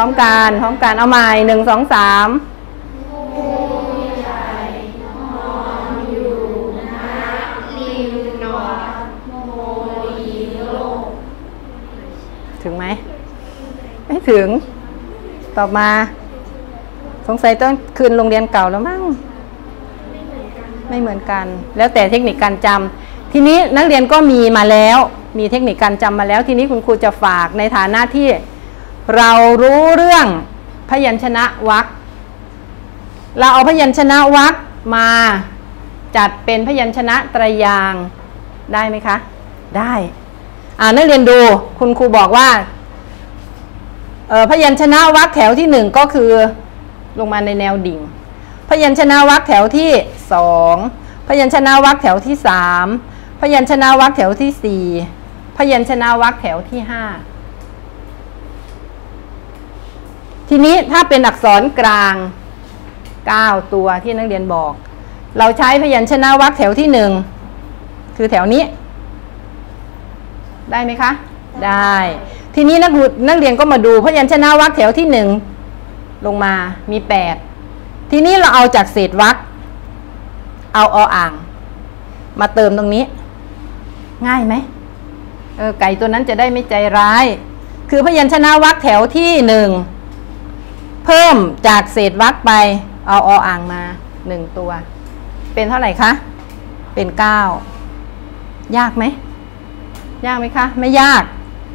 ร้อมกัน พร้อมกัน เอาใหม่หนึ่งสองสามถึงไหม ไม่ถึง ต่อมา สงสัยต้องคืนโรงเรียนเก่าแล้วมั้ง ไม่เหมือนกัน แล้วแต่เทคนิคการจำทีนี้นักเรียนก็มีมาแล้ว มีเทคนิคการจำมาแล้ว ทีนี้คุณครูจะฝากในฐานะที่ เรารู้เรื่องพยัญชนะวรรคเราเอาพยัญชนะวรรคมาจัดเป็นพยัญชนะตรยางได้ไหมคะ ได้อ่านักเรียนดูคุณครูบอกว่าพยัญชนะวรรคแถวที่หนึ่งก็คือลงมาในแนวดิ่ง พยัญชนะวรรคแถวที่สองพยัญชนะวรรคแถวที่สามพยัญชนะวรรคแถวที่สี่พยัญชนะวรรคแถวที่ห้า ทีนี้ถ้าเป็นอักษรกลาง 9 ตัวที่นักเรียนบอก เราใช้พยัญชนะวรรคแถวที่หนึ่งคือแถวนี้ ได้ไหมคะ ได้ ทีนี้นักเรียนนักเรียนก็มาดูพยัญชนะวรรคแถวที่หนึ่งลงมามีแปดทีนี้เราเอาจากเศษวรรคเอาออ่าง มาเติมตรงนี้ ง่ายไหมเออไก่ตัวนั้นจะได้ไม่ใจร้าย คือพยัญชนะวรรคแถวที่หนึ่ง เพิ่มจากเศษวรรคไปเอาออ่างมาหนึ่งตัว เป็นเท่าไหร่คะ เป็นเก้ายากไหม ยากไหมคะ ไม่ยาก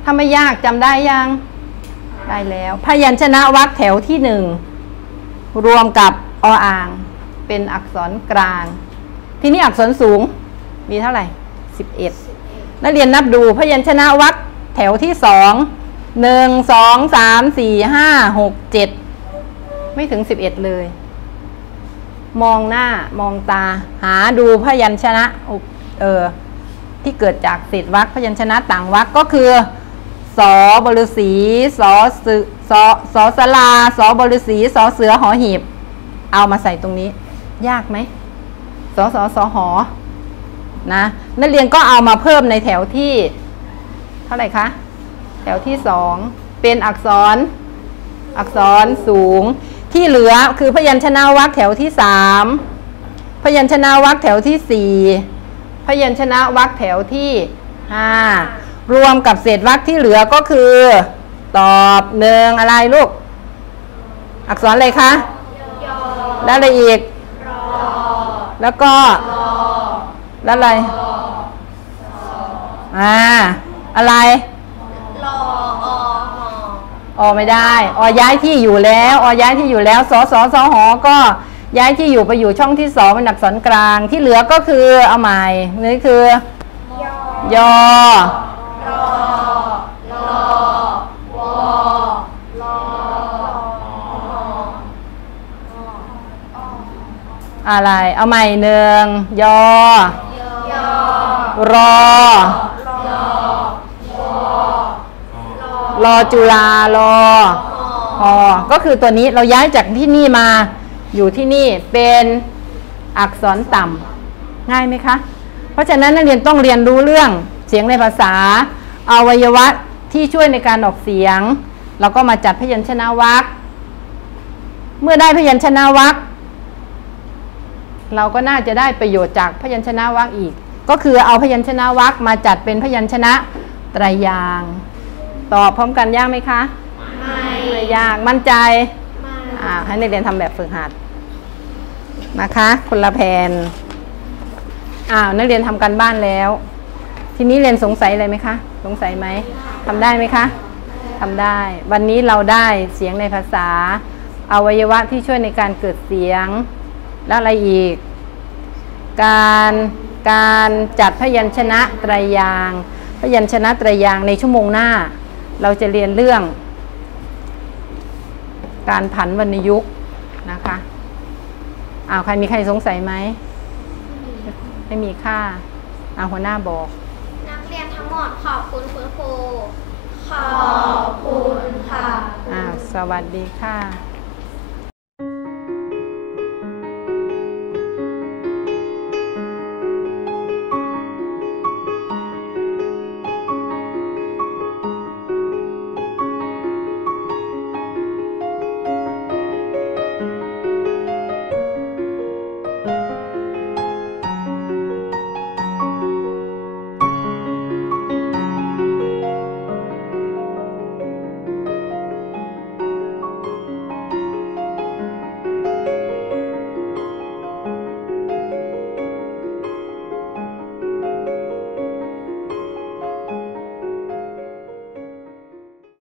ถ้าไม่ยากจำได้ยัง ได้แล้ว พยัญชนะวรรคแถวที่หนึ่งรวมกับออ่าง เป็นอักษรกลาง ที่นี้อักษรสูง มีเท่าไหร่สิบเอ็ดนักเรียนนับดูพยัญชนะวรรคแถวที่สองหนึ่งสองสามสี่ห้าหกเจ็ด ไม่ถึงสิบเอ็ดเลย มองหน้ามองตา หาดูพยัญชนะเออที่เกิดจากเศษวรรคพยัญชนะต่างวรรคก็คือสอบฤษีสอสืสอสอสลาสอบฤษีสอเสือหอหีบ เอามาใส่ตรงนี้ ยากไหมสอสอสอหอนะนักเรียนก็เอามาเพิ่มในแถวที่ เท่าไหร่คะ แถวที่สองเป็นอักษร อักษรสูง ที่เหลือคือพยัญชนะวรรคแถวที่สามพยัญชนะวรรคแถวที่สี่พยัญชนะวรรคแถวที่ห้ารวมกับเศษวรรคที่เหลือก็คือ ตอบหนึ่งอะไรลูก อักษรอะไรคะแล้วอะไรอีก แล้วก็แล้วอะไร อ่า อะไร อออไม่ได้ออย้ายที่อยู่แล้วออย้ายที่อยู่แล้วสสสหก็ย้ายที่อยู่ไปอยู่ช่องที่สองเป็นอักษรกลางที่เหลือก็คือเอาใหม่นี่คือยอรอรอวอรออะไร เอาใหม่หนึ่งยอยอรอ รอจุฬารอหอก็คือตัวนี้เราย้ายจากที่นี่มาอยู่ที่นี่เป็นอักษรต่ำง่ายไหมคะ เพราะฉะนั้นนักเรียนต้องเรียนรู้เรื่องเสียงในภาษาอวัยวะที่ช่วยในการออกเสียง เราก็มาจัดพยัญชนะวรรคเมื่อได้พยัญชนะวรรคเราก็น่าจะได้ประโยชน์จากพยัญชนะวรรคอีก ก็คือเอาพยัญชนะวรรคมาจัดเป็นพยัญชนะไตรยางค์ ตอบพร้อมกันยากไหมคะ ไม่ไม่ยากมั่นใจไม่อ่าให้นักเรียนทำแบบฝึกหัดนะคะ คนละแผนอ้าวนักเรียนทำกันบ้านแล้ว ทีนี้เรียนสงสัยอะไรไหมคะ สงสัยไหมทำได้ไหมคะทำได้ วันนี้เราได้เสียงในภาษา อวัยวะที่ช่วยในการเกิดเสียง แล้วอะไรอีก การการจัดพยัญชนะตรายาง พยัญชนะตรายางในชั่วโมงหน้า เราจะเรียนเรื่อง การผันวรรณยุกต์นะคะอ้าวใครมีใครสงสัยไหม ไม่มีค่าอ้าวหัวหน้าบอก นักเรียนทั้งหมดขอบคุณคุณครูขอบคุณค่ะอ้าวสวัสดีค่ะ